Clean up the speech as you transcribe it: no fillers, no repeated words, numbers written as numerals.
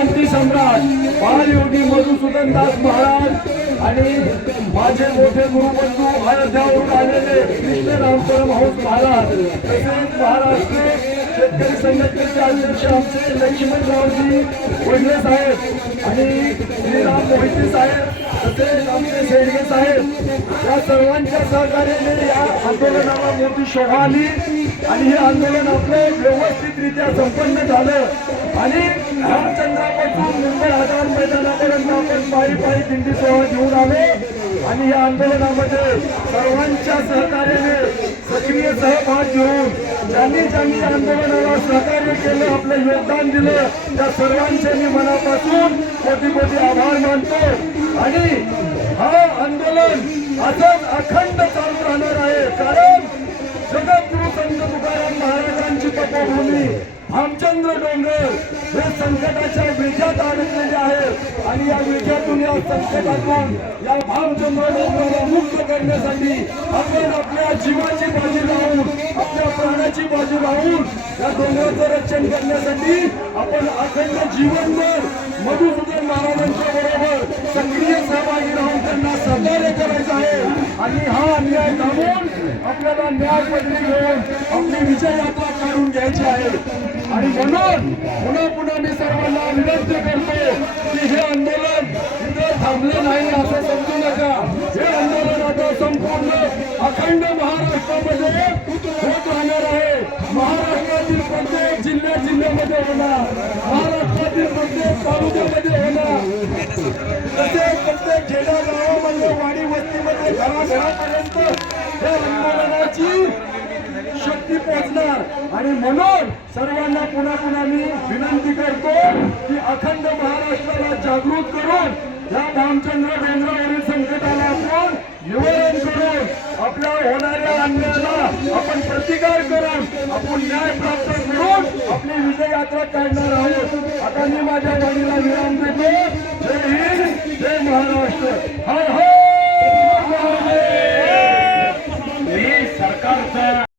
क्रांती सम्राट महायोगी मधुसूदन दास महाराज आणि माझे मोठे गुरुबंधू अयोध्यावरून आलेले कृष्णराम परमहंस महाराज तसेच महाराष्ट्र शेतकरी संघटनेचे अध्यक्ष आमचे लक्ष्मणरावजी वडले साहेब आणि श्रीराम मोहिते साहेब तसेच आमचे शेडगे साहेब या सर्वांच्या सहकार्याने या आंदोलनाला मोठी शोभा आली आणि हे आंदोलन आपलं व्यवस्थितरित्या संपन्न झालं आणि रामचंद्रापासून मुंबई आझाद मैदानापर्यंत आपण पायी दिंडी सोहळा घेऊन आलो आणि या आंदोलनामध्ये सर्वांच्या सहकार्याने सक्रिय सहभाग घेऊन ज्यांनी आंदोलनाला सहकार्य केलं आपलं योगदान दिलं त्या सर्वांचे मी मनापासून कोटी आभार मानतो आणि हा आंदोलन असंच अखंड चालू राहणार आहे कारण जगद्गुरु संत तुकाराम महाराजांची तपोभूमी भामचंद्र डोंगर हे संकटाच्या विळख्यात अडकलेले आहे आणि या विळख्यातून या संकटातून या भामचंद्र डोंगराला मुक्त करण्यासाठी आपण आपल्या जीवाची बाजी लावून आपल्या प्राणाची बाजी लावून या डोंगराचं रक्षण करण्यासाठी आपण अखंड जीवनभर मधुसूदन महाराजांच्या बरोबर सक्रिय सहभागी राहून त्यांना सहकार्य करायचं आहे आणि हा अन्याय थांबवून आपल्याला न्याय पदरी घेऊन आपली विजय यात्रा काढून घ्यायची आहे आणि म्हणून पुन्हा मी सर्वांना विनंती करतो की हे आंदोलन इथं थांबले नाही असं समजू नका हे आंदोलन आता संपूर्ण अखंड महाराष्ट्रामध्ये होत राहणार आहे महाराष्ट्रातील प्रत्येक जिल्ह्यामध्ये होणार महाराष्ट्रातील प्रत्येक तालुक्यामध्ये होणार तसेच प्रत्येक खेड्या गावामध्ये वाडी वस्तीमध्ये घराघरापर्यंत हे आंदोलनाची शक्ती पोहोचणार आणि म्हणून सर्वांना पुन्हा मी विनंती करतो की अखंड महाराष्ट्राला जागृत करून या भामचंद्र डोंगरावरील संकटाला आपण निवारण करून आपल्या होणाऱ्या अन्यायाला आपण प्रतिकार करून आपण न्याय प्राप्त करून आपली विजय यात्रा काढणार आहोत आता मी माझ्या वाणीला विराम देतो जय